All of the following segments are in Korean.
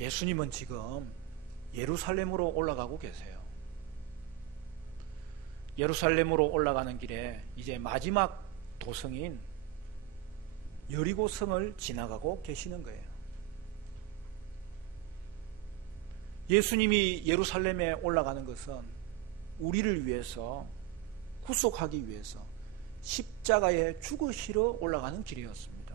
예수님은 지금 예루살렘으로 올라가고 계세요. 예루살렘으로 올라가는 길에 이제 마지막 도성인 여리고 성을 지나가고 계시는 거예요. 예수님이 예루살렘에 올라가는 것은 우리를 위해서 구속하기 위해서 십자가에 죽으시러 올라가는 길이었습니다.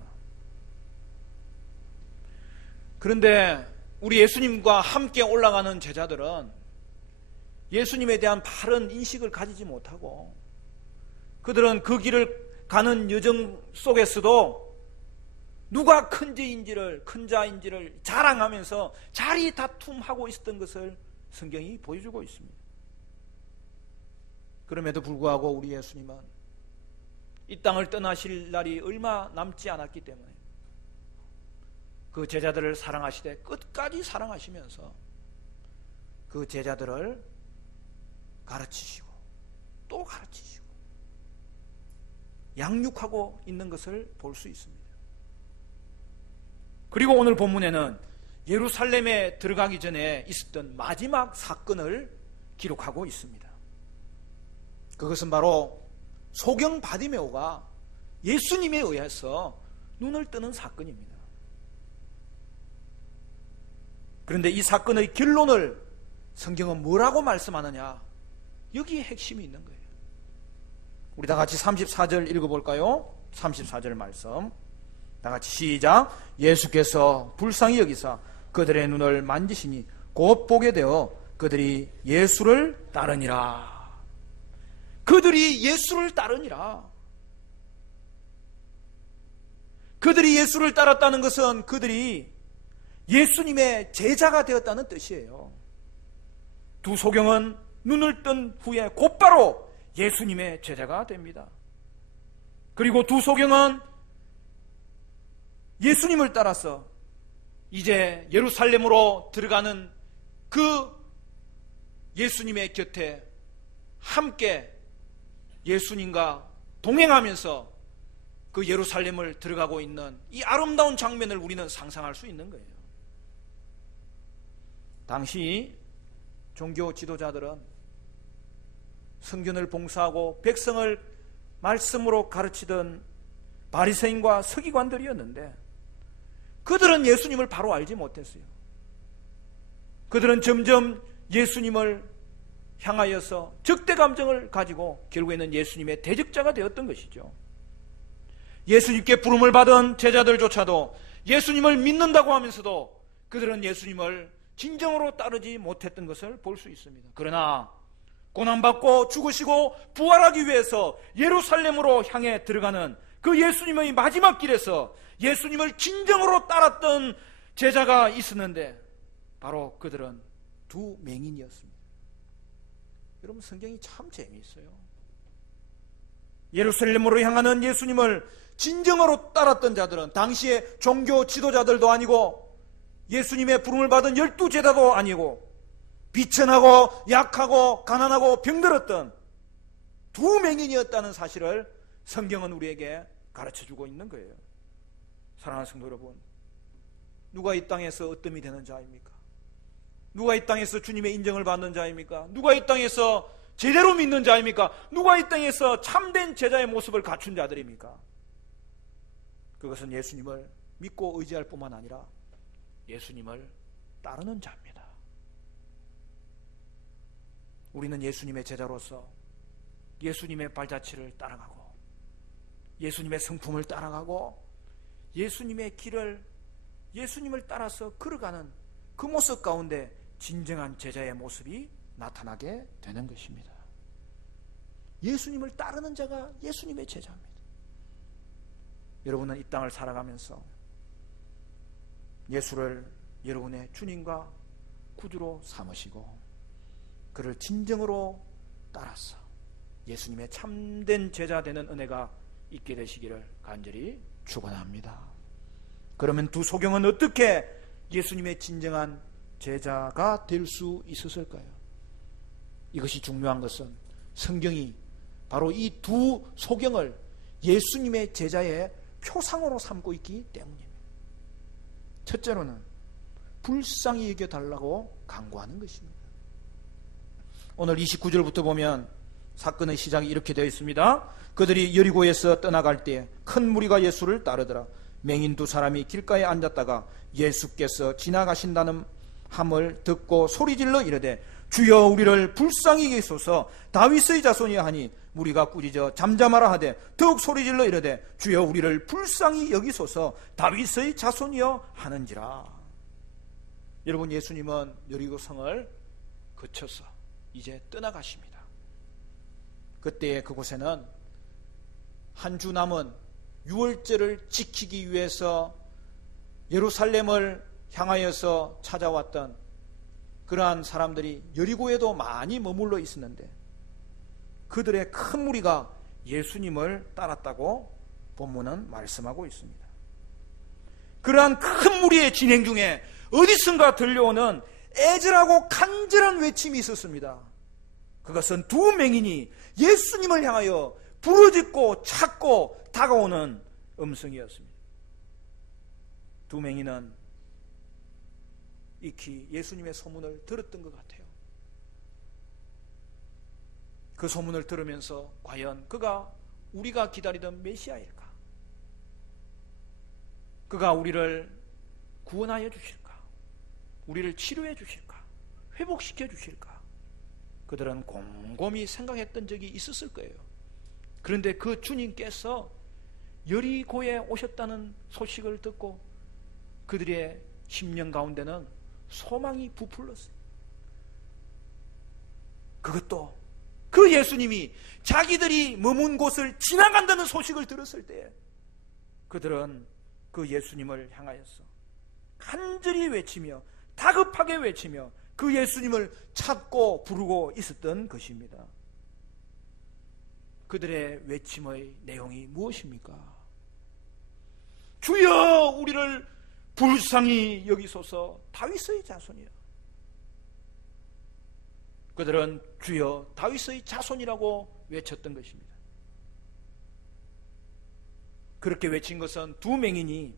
그런데 우리 예수님과 함께 올라가는 제자들은 예수님에 대한 바른 인식을 가지지 못하고 그들은 그 길을 가는 여정 속에서도 누가 큰 자인지를 자랑하면서 자리 다툼하고 있었던 것을 성경이 보여주고 있습니다. 그럼에도 불구하고 우리 예수님은 이 땅을 떠나실 날이 얼마 남지 않았기 때문에 그 제자들을 사랑하시되 끝까지 사랑하시면서 그 제자들을 가르치시고 또 가르치시고 양육하고 있는 것을 볼 수 있습니다. 그리고 오늘 본문에는 예루살렘에 들어가기 전에 있었던 마지막 사건을 기록하고 있습니다. 그것은 바로 소경 바디메오가 예수님에 의해서 눈을 뜨는 사건입니다. 그런데 이 사건의 결론을 성경은 뭐라고 말씀하느냐? 여기에 핵심이 있는 거예요. 우리 다 같이 34절 읽어볼까요? 34절 말씀 다 같이 시작. 예수께서 불쌍히 여기사 그들의 눈을 만지시니 곧 보게 되어 그들이 예수를 따르니라. 그들이 예수를 따르니라. 그들이 예수를 따랐다는 것은 그들이 예수님의 제자가 되었다는 뜻이에요. 두 소경은 눈을 뜬 후에 곧바로 예수님의 제자가 됩니다. 그리고 두 소경은 예수님을 따라서 이제 예루살렘으로 들어가는 그 예수님의 곁에 함께 예수님과 동행하면서 그 예루살렘을 들어가고 있는 이 아름다운 장면을 우리는 상상할 수 있는 거예요. 당시 종교 지도자들은 성전을 봉사하고 백성을 말씀으로 가르치던 바리새인과 서기관들이었는데 그들은 예수님을 바로 알지 못했어요. 그들은 점점 예수님을 향하여서 적대 감정을 가지고 결국에는 예수님의 대적자가 되었던 것이죠. 예수님께 부름을 받은 제자들조차도 예수님을 믿는다고 하면서도 그들은 예수님을 진정으로 따르지 못했던 것을 볼 수 있습니다. 그러나 고난받고 죽으시고 부활하기 위해서 예루살렘으로 향해 들어가는 그 예수님의 마지막 길에서 예수님을 진정으로 따랐던 제자가 있었는데 바로 그들은 두 맹인이었습니다. 여러분, 성경이 참 재미있어요. 예루살렘으로 향하는 예수님을 진정으로 따랐던 자들은 당시의 종교 지도자들도 아니고 예수님의 부름을 받은 12제자도 아니고 비천하고 약하고 가난하고 병들었던 두 맹인이었다는 사실을 성경은 우리에게 가르쳐주고 있는 거예요. 사랑하는 성도 여러분, 누가 이 땅에서 어뜸이 되는 자입니까? 누가 이 땅에서 주님의 인정을 받는 자입니까? 누가 이 땅에서 제대로 믿는 자입니까? 누가 이 땅에서 참된 제자의 모습을 갖춘 자들입니까? 그것은 예수님을 믿고 의지할 뿐만 아니라 예수님을 따르는 자입니다. 우리는 예수님의 제자로서 예수님의 발자취를 따라가고 예수님의 성품을 따라가고 예수님의 길을 예수님을 따라서 걸어가는 그 모습 가운데 진정한 제자의 모습이 나타나게 되는 것입니다. 예수님을 따르는 자가 예수님의 제자입니다. 여러분은 이 땅을 살아가면서 예수를 여러분의 주님과 구주로 삼으시고 그를 진정으로 따라서 예수님의 참된 제자 되는 은혜가 있게 되시기를 간절히 축원합니다. 그러면 두 소경은 어떻게 예수님의 진정한 제자가 될 수 있었을까요? 이것이 중요한 것은 성경이 바로 이 두 소경을 예수님의 제자의 표상으로 삼고 있기 때문입니다. 첫째로는 불쌍히 여겨달라고 간구하는 것입니다. 오늘 29절부터 보면 사건의 시작이 이렇게 되어 있습니다. 그들이 여리고에서 떠나갈 때 큰 무리가 예수를 따르더라. 맹인 두 사람이 길가에 앉았다가 예수께서 지나가신다는 함을 듣고 소리질러 이르되 주여 우리를 불쌍히 여기소서 다윗의 자손이여 하니 무리가 꾸짖어 잠잠하라 하되 더욱 소리질러 이르되 주여 우리를 불쌍히 여기소서 다윗의 자손이여 하는지라. 여러분, 예수님은 여리고 성을 거쳐서 이제 떠나가십니다. 그때 그곳에는 한 주 남은 유월절을 지키기 위해서 예루살렘을 향하여서 찾아왔던 그러한 사람들이 여리고에도 많이 머물러 있었는데 그들의 큰 무리가 예수님을 따랐다고 본문은 말씀하고 있습니다. 그러한 큰 무리의 진행 중에 어디선가 들려오는 애절하고 간절한 외침이 있었습니다. 그것은 두 맹인이 예수님을 향하여 부르짖고 찾고 다가오는 음성이었습니다. 두 맹인은 익히 예수님의 소문을 들었던 것 같아요. 그 소문을 들으면서 과연 그가 우리가 기다리던 메시아일까? 그가 우리를 구원하여 주실까? 우리를 치료해 주실까? 회복시켜 주실까? 그들은 곰곰이 생각했던 적이 있었을 거예요. 그런데 그 주님께서 여리고에 오셨다는 소식을 듣고 그들의 심령 가운데는 소망이 부풀었어요. 그것도 그 예수님이 자기들이 머문 곳을 지나간다는 소식을 들었을 때 그들은 그 예수님을 향하여서 간절히 외치며 다급하게 외치며 그 예수님을 찾고 부르고 있었던 것입니다. 그들의 외침의 내용이 무엇입니까? 주여 우리를 불쌍히 여기소서 다윗의 자손이여. 그들은 주여 다윗의 자손이라고 외쳤던 것입니다. 그렇게 외친 것은 두 맹인이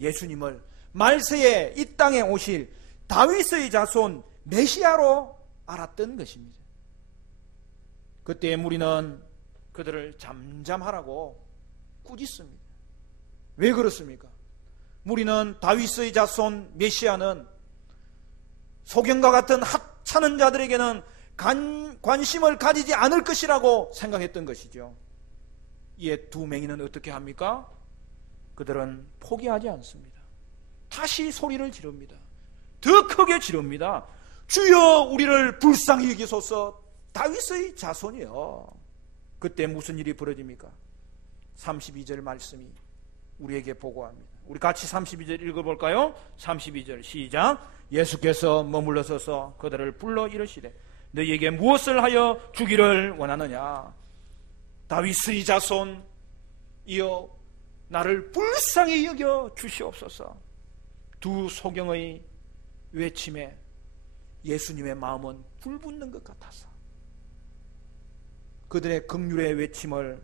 예수님을 말세에 이 땅에 오실 다윗의 자손 메시아로 알았던 것입니다. 그때 무리는 그들을 잠잠하라고 꾸짖습니다. 왜 그렇습니까? 무리는 다윗의 자손 메시아는 소경과 같은 하찮은 자들에게는 관심을 가지지 않을 것이라고 생각했던 것이죠. 이에 두 맹인은 어떻게 합니까? 그들은 포기하지 않습니다. 다시 소리를 지릅니다. 더 크게 지릅니다. 주여 우리를 불쌍히 여기소서 다윗의 자손이여. 그때 무슨 일이 벌어집니까? 32절 말씀이 우리에게 보고합니다. 우리 같이 32절 읽어볼까요? 32절 시작. 예수께서 머물러 서서 그들을 불러 이르시되 너희에게 무엇을 하여 주기를 원하느냐? 다윗의 자손 이여 나를 불쌍히 여겨 주시옵소서. 두 소경의 외침에 예수님의 마음은 불붙는 것 같아서 그들의 긍휼의 외침을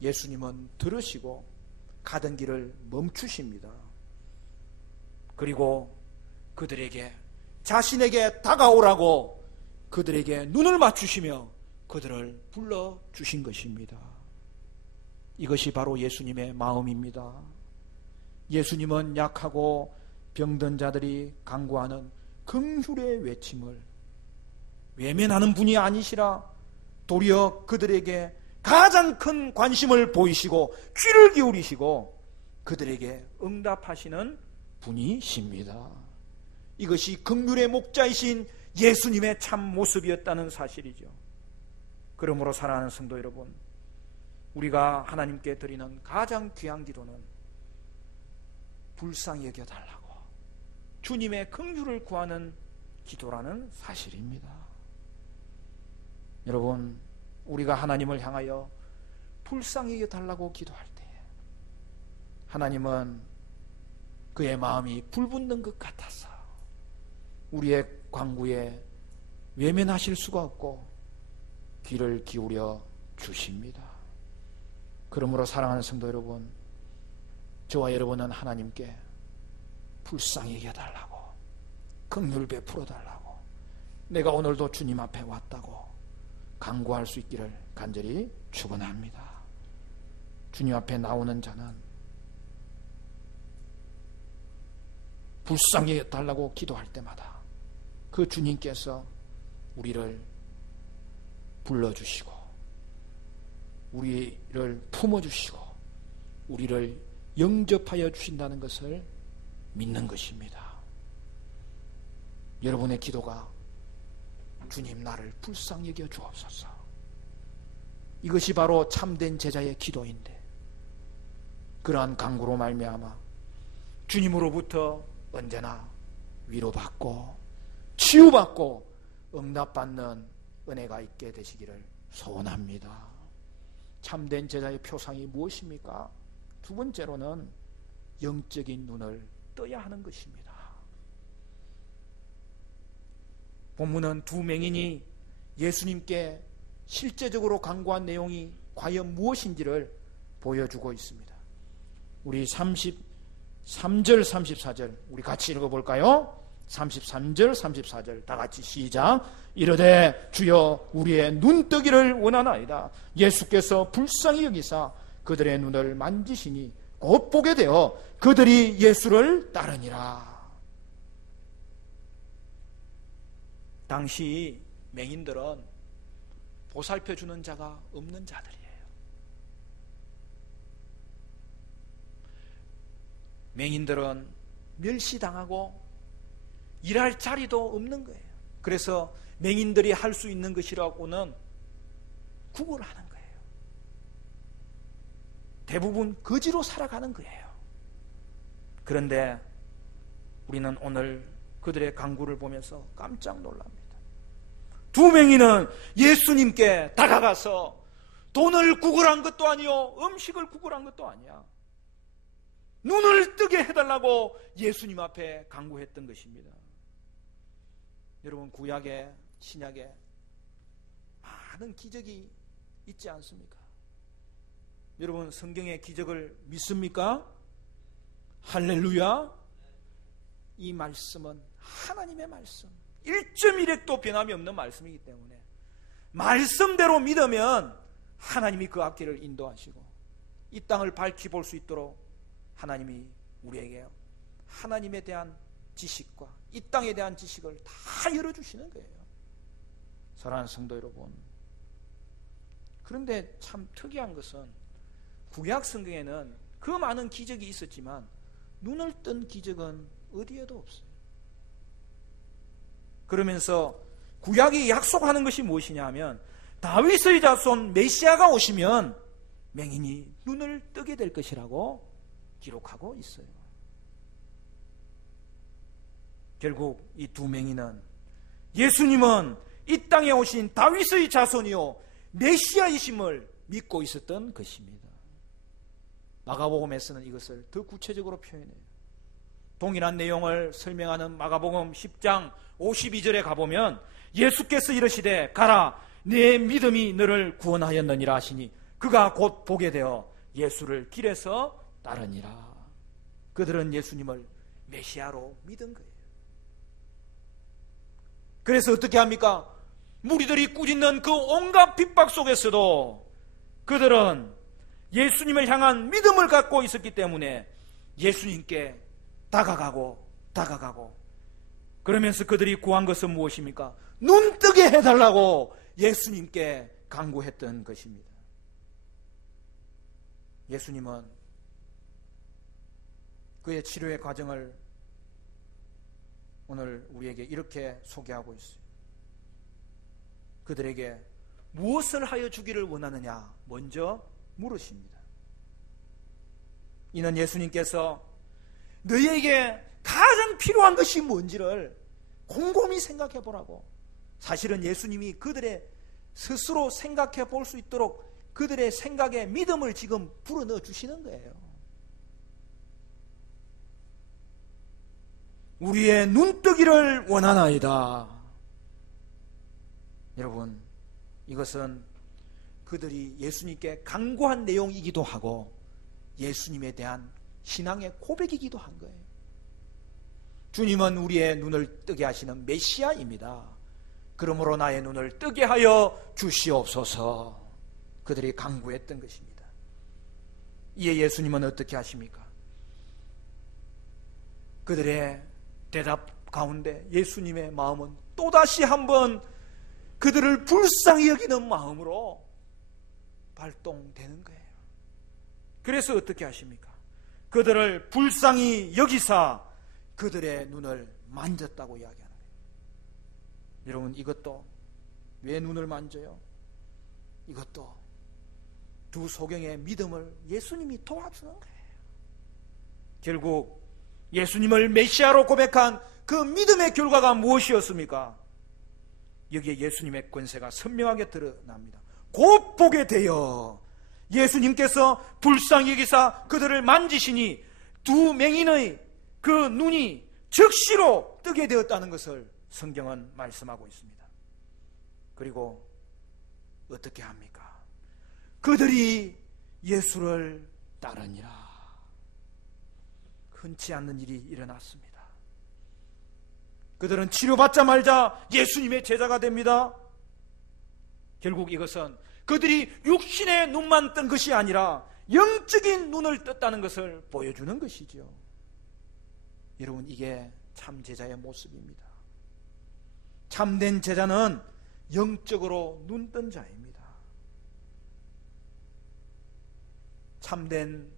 예수님은 들으시고 가던 길을 멈추십니다. 그리고 그들에게 자신에게 다가오라고 그들에게 눈을 맞추시며 그들을 불러주신 것입니다. 이것이 바로 예수님의 마음입니다. 예수님은 약하고 병든 자들이 간구하는 긍휼의 외침을 외면하는 분이 아니시라 도리어 그들에게 가장 큰 관심을 보이시고 귀를 기울이시고 그들에게 응답하시는 분이십니다. 이것이 긍휼의 목자이신 예수님의 참 모습이었다는 사실이죠. 그러므로 사랑하는 성도 여러분, 우리가 하나님께 드리는 가장 귀한 기도는 불쌍히 여겨달라고 주님의 긍휼을 구하는 기도라는 사실입니다. 여러분, 우리가 하나님을 향하여 불쌍히 여겨달라고 기도할 때 하나님은 그의 마음이 불붙는 것 같아서 우리의 간구에 외면하실 수가 없고 귀를 기울여 주십니다. 그러므로 사랑하는 성도 여러분, 저와 여러분은 하나님께 불쌍히 여겨달라고 긍휼 베풀어 달라고, 내가 오늘도 주님 앞에 왔다고 간구할 수 있기를 간절히 축원합니다. 주님 앞에 나오는 자는 불쌍히 여겨달라고 기도할 때마다 그 주님께서 우리를 불러주시고 우리를 품어주시고 우리를 영접하여 주신다는 것을 믿는 것입니다. 여러분의 기도가 주님 나를 불쌍히 여겨 주옵소서, 이것이 바로 참된 제자의 기도인데, 그러한 간구로 말미암아 주님으로부터 언제나 위로받고 치유받고 응답받는 은혜가 있게 되시기를 소원합니다. 참된 제자의 표상이 무엇입니까? 두 번째로는 영적인 눈을 떠야 하는 것입니다. 본문은 두 맹인이 예수님께 실제적으로 간구한 내용이 과연 무엇인지를 보여주고 있습니다. 우리 33절 34절 우리 같이 읽어볼까요? 33절 34절 다 같이 시작. 이르되 주여 우리의 눈뜨기를 원하나이다. 예수께서 불쌍히 여기사 그들의 눈을 만지시니 곧 보게 되어 그들이 예수를 따르니라. 당시 맹인들은 보살펴주는 자가 없는 자들이에요. 맹인들은 멸시당하고 일할 자리도 없는 거예요. 그래서 맹인들이 할 수 있는 것이라고는 구걸하는 거예요. 대부분 거지로 살아가는 거예요. 그런데 우리는 오늘 그들의 간구를 보면서 깜짝 놀랍니다. 두 맹인은 예수님께 다가가서 돈을 구걸한 것도 아니요, 음식을 구걸한 것도 아니야. 눈을 뜨게 해달라고 예수님 앞에 간구했던 것입니다. 여러분, 구약에 신약에 많은 기적이 있지 않습니까? 여러분, 성경의 기적을 믿습니까? 할렐루야. 이 말씀은 하나님의 말씀, 1.1핵도 변함이 없는 말씀이기 때문에 말씀대로 믿으면 하나님이 그 앞길을 인도하시고 이 땅을 밝히 볼 수 있도록 하나님이 우리에게 하나님에 대한 지식과 이 땅에 대한 지식을 다 열어주시는 거예요. 사랑하는 성도 여러분, 그런데 참 특이한 것은 구약 성경에는 그 많은 기적이 있었지만 눈을 뜬 기적은 어디에도 없어요. 그러면서 구약이 약속하는 것이 무엇이냐 하면 다윗의 자손 메시아가 오시면 맹인이 눈을 뜨게 될 것이라고 기록하고 있어요. 결국 이 두 맹인은 예수님은 이 땅에 오신 다윗의 자손이요 메시아이심을 믿고 있었던 것입니다. 마가복음에서는 이것을 더 구체적으로 표현해요. 동일한 내용을 설명하는 마가복음 10장 52절에 가보면 예수께서 이르시되 가라 내 믿음이 너를 구원하였느니라 하시니 그가 곧 보게 되어 예수를 길에서 따르니라. 그들은 예수님을 메시아로 믿은 거예요. 그래서 어떻게 합니까? 무리들이 꾸짖는 그 온갖 핍박 속에서도 그들은 예수님을 향한 믿음을 갖고 있었기 때문에 예수님께 다가가고 그러면서 그들이 구한 것은 무엇입니까? 눈뜨게 해달라고 예수님께 간구했던 것입니다. 예수님은 그의 치료의 과정을 오늘 우리에게 이렇게 소개하고 있어요. 그들에게 무엇을 하여 주기를 원하느냐 먼저 물으십니다. 이는 예수님께서 너희에게 가장 필요한 것이 뭔지를 곰곰이 생각해 보라고, 사실은 예수님이 그들의 스스로 생각해 볼 수 있도록 그들의 생각에 믿음을 지금 불어넣어 주시는 거예요. 우리의 눈뜨기를 원하나이다. 여러분, 이것은 그들이 예수님께 간구한 내용이기도 하고 예수님에 대한 신앙의 고백이기도 한 거예요. 주님은 우리의 눈을 뜨게 하시는 메시아입니다. 그러므로 나의 눈을 뜨게 하여 주시옵소서. 그들이 간구했던 것입니다. 이에 예수님은 어떻게 하십니까? 그들의 대답 가운데 예수님의 마음은 또다시 한번 그들을 불쌍히 여기는 마음으로 발동되는 거예요. 그래서 어떻게 하십니까? 그들을 불쌍히 여기사 그들의 눈을 만졌다고 이야기하는 거예요. 여러분, 이것도 왜 눈을 만져요? 이것도 두 소경의 믿음을 예수님이 도와주는 거예요. 결국 예수님을 메시아로 고백한 그 믿음의 결과가 무엇이었습니까? 여기에 예수님의 권세가 선명하게 드러납니다. 곧 보게 되어 예수님께서 불쌍히 여기사 그들을 만지시니 두 맹인의 그 눈이 즉시로 뜨게 되었다는 것을 성경은 말씀하고 있습니다. 그리고 어떻게 합니까? 그들이 예수를 따르니라. 흔치 않는 일이 일어났습니다. 그들은 치료받자마자 예수님의 제자가 됩니다. 결국 이것은 그들이 육신의 눈만 뜬 것이 아니라 영적인 눈을 떴다는 것을 보여주는 것이죠. 여러분, 이게 참 제자의 모습입니다. 참된 제자는 영적으로 눈뜬 자입니다. 참된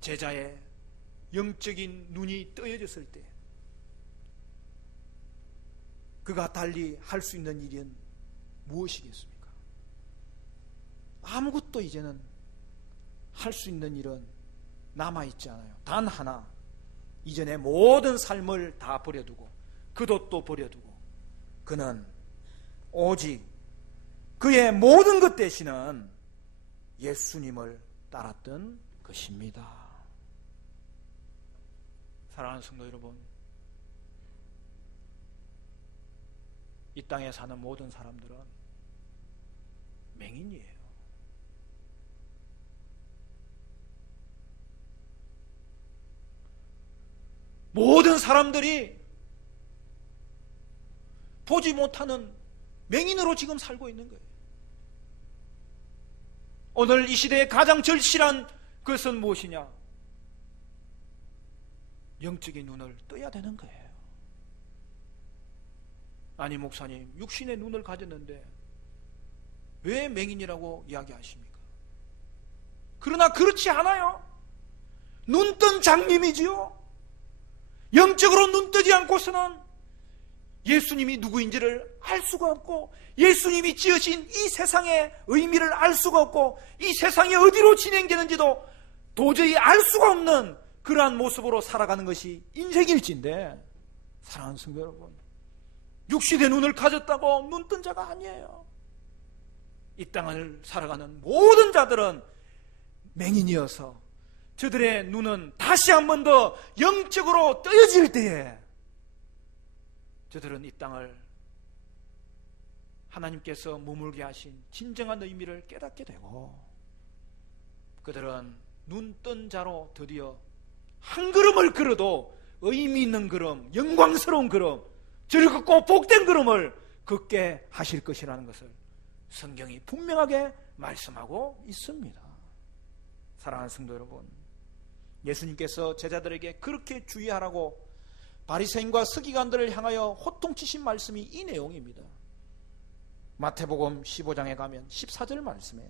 제자의 영적인 눈이 뜨여졌을 때 그가 달리 할 수 있는 일은 무엇이겠습니까? 아무것도 이제는 할 수 있는 일은 남아있지 않아요. 단 하나, 이전의 모든 삶을 다 버려두고 그도 버려두고 그는 오직 그의 모든 것 대신은 예수님을 따랐던 것입니다. 사랑하는 성도 여러분, 이 땅에 사는 모든 사람들은 맹인이에요. 모든 사람들이 보지 못하는 맹인으로 지금 살고 있는 거예요. 오늘 이 시대에 가장 절실한 것은 무엇이냐? 영적인 눈을 떠야 되는 거예요. 아니, 목사님, 육신의 눈을 가졌는데 왜 맹인이라고 이야기하십니까? 그러나 그렇지 않아요. 눈뜬 장님이지요. 영적으로 눈뜨지 않고서는 예수님이 누구인지를 알 수가 없고, 예수님이 지으신 이 세상의 의미를 알 수가 없고, 이 세상이 어디로 진행되는지도 도저히 알 수가 없는 그러한 모습으로 살아가는 것이 인생일진데, 사랑하는 성도 여러분, 육신의 눈을 가졌다고 눈뜬 자가 아니에요. 이 땅을 살아가는 모든 자들은 맹인이어서 저들의 눈은 다시 한 번 더 영적으로 뜨여질 때에 저들은 이 땅을 하나님께서 머물게 하신 진정한 의미를 깨닫게 되고, 그들은 눈뜬 자로 드디어 한 걸음을 걸어도 의미 있는 걸음, 영광스러운 걸음, 즐겁고 복된 걸음을 걷게 하실 것이라는 것을 성경이 분명하게 말씀하고 있습니다. 사랑하는 성도 여러분, 예수님께서 제자들에게 그렇게 주의하라고 바리새인과 서기관들을 향하여 호통치신 말씀이 이 내용입니다. 마태복음 15장에 가면 14절 말씀에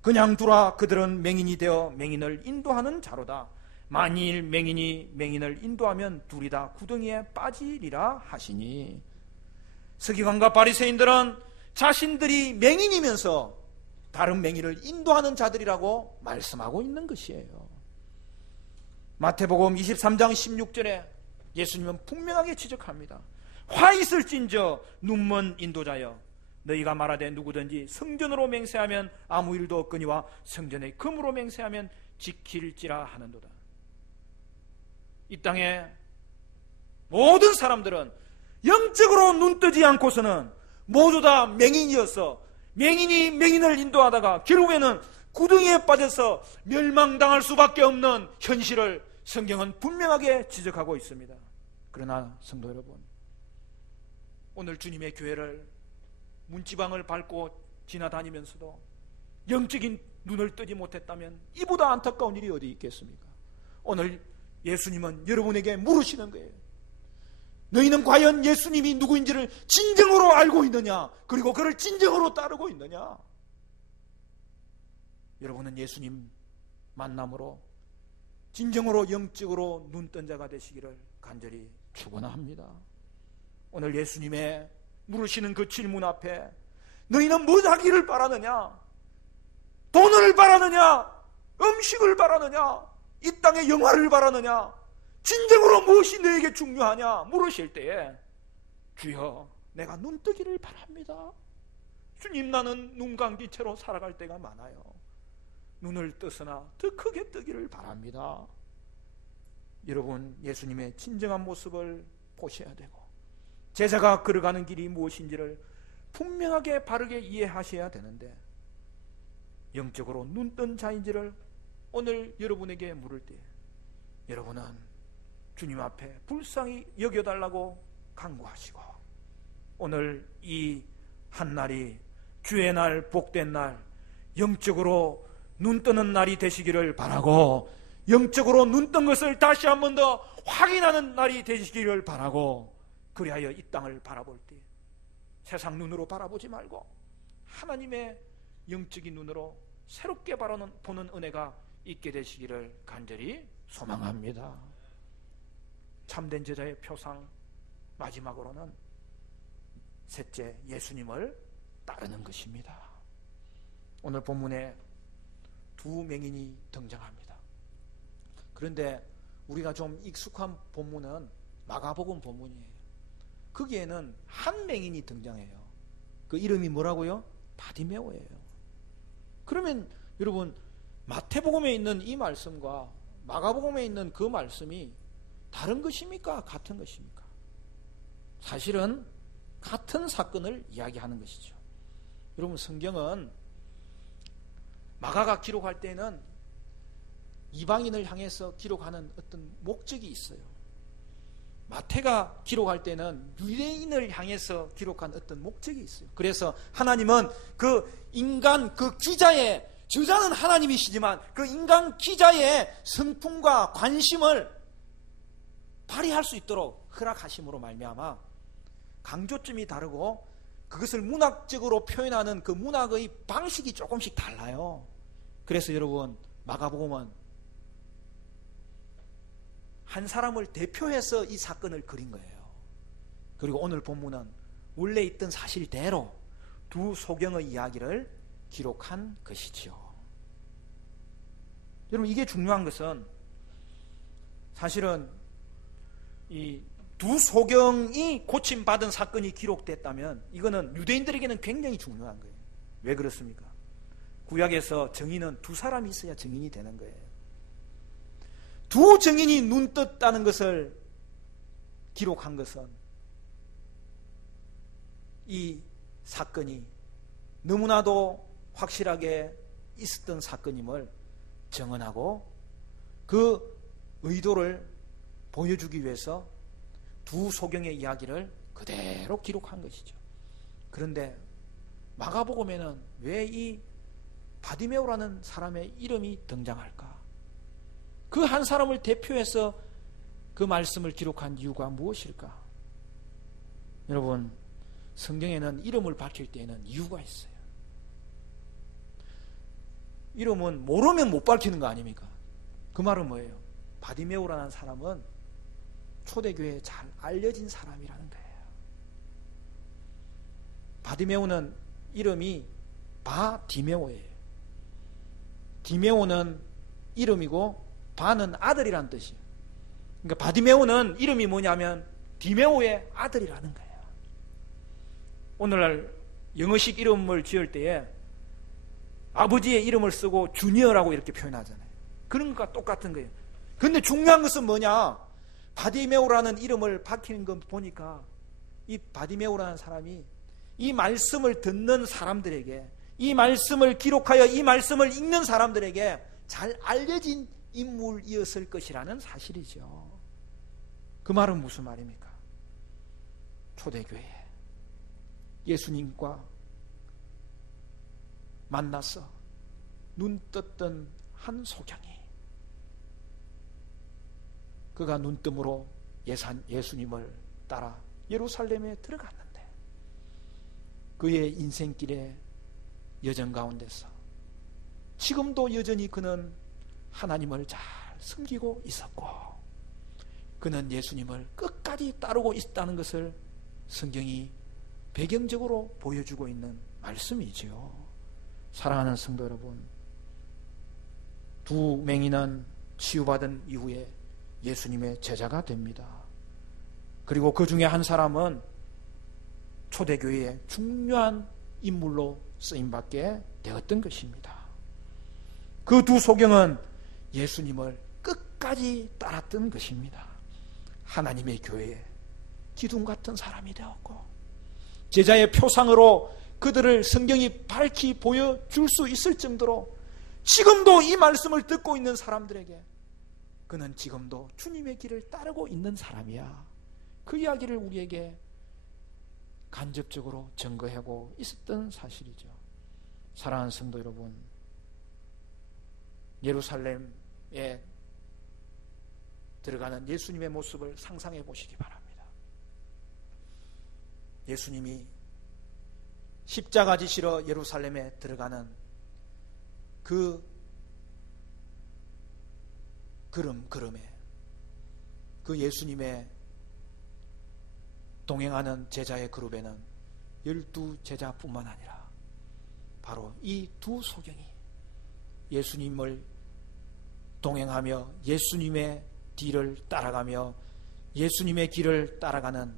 그냥 두라, 그들은 맹인이 되어 맹인을 인도하는 자로다. 만일 맹인이 맹인을 인도하면 둘이 다 구덩이에 빠지리라 하시니, 서기관과 바리새인들은 자신들이 맹인이면서 다른 맹인을 인도하는 자들이라고 말씀하고 있는 것이에요. 마태복음 23장 16절에 예수님은 분명하게 지적합니다. 화 있을진저 눈먼 인도자여, 너희가 말하되 누구든지 성전으로 맹세하면 아무 일도 없거니와 성전의 금으로 맹세하면 지킬지라 하는도다. 이 땅에 모든 사람들은 영적으로 눈뜨지 않고서는 모두 다 맹인이어서 맹인이 맹인을 인도하다가 결국에는 구덩이에 빠져서 멸망당할 수밖에 없는 현실을 성경은 분명하게 지적하고 있습니다. 그러나 성도 여러분, 오늘 주님의 교회를 문지방을 밟고 지나다니면서도 영적인 눈을 뜨지 못했다면 이보다 안타까운 일이 어디 있겠습니까? 오늘 예수님은 여러분에게 물으시는 거예요. 너희는 과연 예수님이 누구인지를 진정으로 알고 있느냐? 그리고 그를 진정으로 따르고 있느냐? 여러분은 예수님 만남으로 진정으로 영적으로 눈뜬 자가 되시기를 간절히 축원합니다. 오늘 예수님의 물으시는 그 질문 앞에 너희는 뭘 하기를 바라느냐? 돈을 바라느냐? 음식을 바라느냐? 이 땅의 영화를 바라느냐? 진정으로 무엇이 너에게 중요하냐? 물으실 때에 주여 내가 눈뜨기를 바랍니다. 주님, 나는 눈 감긴 채로 살아갈 때가 많아요. 눈을 뜨서나 더 크게 뜨기를 바랍니다. 여러분, 예수님의 진정한 모습을 보셔야 되고 제자가 걸어가는 길이 무엇인지를 분명하게 바르게 이해하셔야 되는데 영적으로 눈뜬 자인지를 오늘 여러분에게 물을 때 여러분은 주님 앞에 불쌍히 여겨달라고 간구하시고 오늘 이 한날이 주의 날, 복된 날, 영적으로 눈뜨는 날이 되시기를 바라고 영적으로 눈뜬 것을 다시 한 번 더 확인하는 날이 되시기를 바라고 그리하여 이 땅을 바라볼 때 세상 눈으로 바라보지 말고 하나님의 영적인 눈으로 새롭게 보는 은혜가 있게 되시기를 간절히 소망합니다. 참된 제자의 표상 마지막으로는 셋째, 예수님을 따르는 것입니다. 오늘 본문에 두 맹인이 등장합니다. 그런데 우리가 좀 익숙한 본문은 마가복음 본문이에요. 거기에는 한 맹인이 등장해요. 그 이름이 뭐라고요? 바디메오예요. 그러면 여러분, 마태복음에 있는 이 말씀과 마가복음에 있는 그 말씀이 다른 것입니까? 같은 것입니까? 사실은 같은 사건을 이야기하는 것이죠. 여러분, 성경은 마가가 기록할 때는 이방인을 향해서 기록하는 어떤 목적이 있어요. 마태가 기록할 때는 유대인을 향해서 기록한 어떤 목적이 있어요. 그래서 하나님은 그 인간, 그 기자의, 저자는 하나님이시지만 그 인간 기자의 성품과 관심을 발휘할 수 있도록 허락하심으로 말미암아 강조점이 다르고 그것을 문학적으로 표현하는 그 문학의 방식이 조금씩 달라요. 그래서 여러분, 마가복음은 한 사람을 대표해서 이 사건을 그린 거예요. 그리고 오늘 본문은 원래 있던 사실대로 두 소경의 이야기를 기록한 것이지요. 여러분, 이게 중요한 것은 사실은 이 두 소경이 고침받은 사건이 기록됐다면 이거는 유대인들에게는 굉장히 중요한 거예요. 왜 그렇습니까? 구약에서 정인은 두 사람이 있어야 정인이 되는 거예요. 두 정인이 눈 떴다는 것을 기록한 것은 이 사건이 너무나도 확실하게 있었던 사건임을 증언하고 그 의도를 보여주기 위해서 두 소경의 이야기를 그대로 기록한 것이죠. 그런데 마가복음에는 왜 이 바디메오라는 사람의 이름이 등장할까? 그 한 사람을 대표해서 그 말씀을 기록한 이유가 무엇일까? 여러분, 성경에는 이름을 밝힐 때에는 이유가 있어요. 이름은 모르면 못 밝히는 거 아닙니까? 그 말은 뭐예요? 바디메오라는 사람은 초대교회에 잘 알려진 사람이라는 거예요. 바디메오는 이름이 바디메오예요. 디메오는 이름이고 바는 아들이라는 뜻이에요. 그러니까 바디메오는 이름이 뭐냐면 디메오의 아들이라는 거예요. 오늘날 영어식 이름을 지을 때에 아버지의 이름을 쓰고 주니어라고 이렇게 표현하잖아요. 그런 것과 똑같은 거예요. 그런데 중요한 것은 뭐냐? 바디메오라는 이름을 밝히는 건 보니까 이 바디메오라는 사람이 이 말씀을 듣는 사람들에게, 이 말씀을 기록하여 이 말씀을 읽는 사람들에게 잘 알려진 인물이었을 것이라는 사실이죠. 그 말은 무슨 말입니까? 초대교회 예수님과 만나서 눈 떴던 한 소경이, 그가 눈뜸으로 예수님을 따라 예루살렘에 들어갔는데 그의 인생길의 여정 가운데서 지금도 여전히 그는 하나님을 잘 섬기고 있었고 그는 예수님을 끝까지 따르고 있다는 것을 성경이 배경적으로 보여주고 있는 말씀이지요. 사랑하는 성도 여러분, 두 맹인은 치유받은 이후에 예수님의 제자가 됩니다. 그리고 그 중에 한 사람은 초대교회의 중요한 인물로 쓰임받게 되었던 것입니다. 그 두 소경은 예수님을 끝까지 따랐던 것입니다. 하나님의 교회에 기둥 같은 사람이 되었고 제자의 표상으로 그들을 성경이 밝히 보여줄 수 있을 정도로 지금도 이 말씀을 듣고 있는 사람들에게 그는 지금도 주님의 길을 따르고 있는 사람이야. 그 이야기를 우리에게 간접적으로 증거하고 있었던 사실이죠. 사랑하는 성도 여러분, 예루살렘에 들어가는 예수님의 모습을 상상해 보시기 바랍니다. 예수님이 십자가 지시러 예루살렘에 들어가는 그 걸음에 그 예수님의 동행하는 제자의 그룹에는 12제자뿐만 아니라 바로 이 두 소경이 예수님을 동행하며 예수님의 뒤를 따라가며 예수님의 길을 따라가는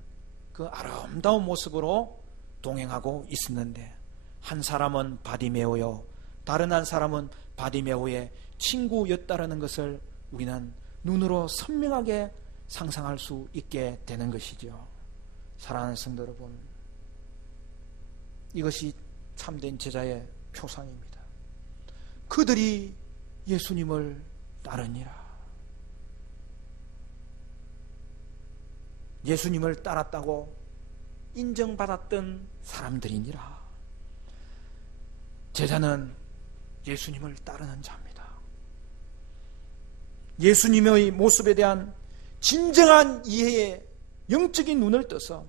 그 아름다운 모습으로 동행하고 있었는데 한 사람은 바디메오요 다른 한 사람은 바디메오의 친구였다라는 것을 우리는 눈으로 선명하게 상상할 수 있게 되는 것이죠. 사랑하는 성도 여러분, 이것이 참된 제자의 표상입니다. 그들이 예수님을 따르니라. 예수님을 따랐다고 인정받았던 사람들이니라. 제자는 예수님을 따르는 자입니다. 예수님의 모습에 대한 진정한 이해에 영적인 눈을 떠서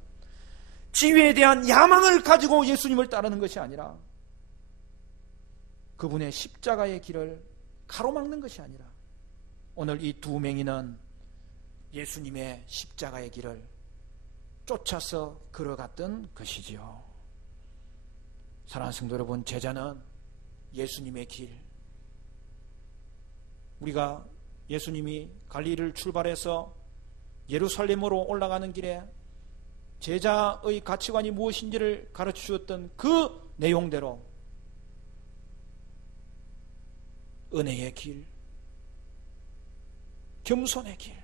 지위에 대한 야망을 가지고 예수님을 따르는 것이 아니라 그분의 십자가의 길을 가로막는 것이 아니라 오늘 이 두 맹인은 예수님의 십자가의 길을 쫓아서 걸어갔던 것이지요. 사랑하는 성도 여러분, 제자는 예수님의 길, 우리가 예수님이 갈릴리를 출발해서 예루살렘으로 올라가는 길에 제자의 가치관이 무엇인지를 가르쳐 주었던 그 내용대로 은혜의 길, 겸손의 길,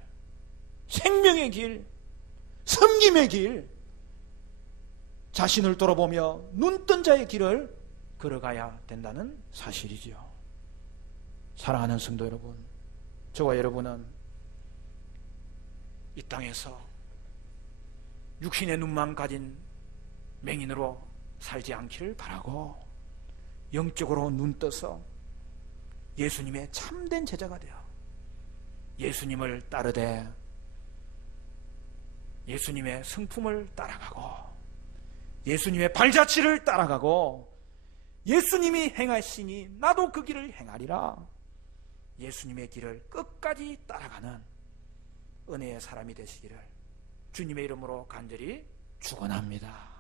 생명의 길, 섬김의 길, 자신을 돌아보며 눈뜬 자의 길을 걸어가야 된다는 사실이지요. 사랑하는 성도 여러분, 저와 여러분은 이 땅에서 육신의 눈만 가진 맹인으로 살지 않기를 바라고 영적으로 눈 떠서 예수님의 참된 제자가 되어 예수님을 따르되 예수님의 성품을 따라가고 예수님의 발자취를 따라가고 예수님이 행하시니 나도 그 길을 행하리라. 예수님의 길을 끝까지 따라가는 은혜의 사람이 되시기를 주님의 이름으로 간절히 축원합니다.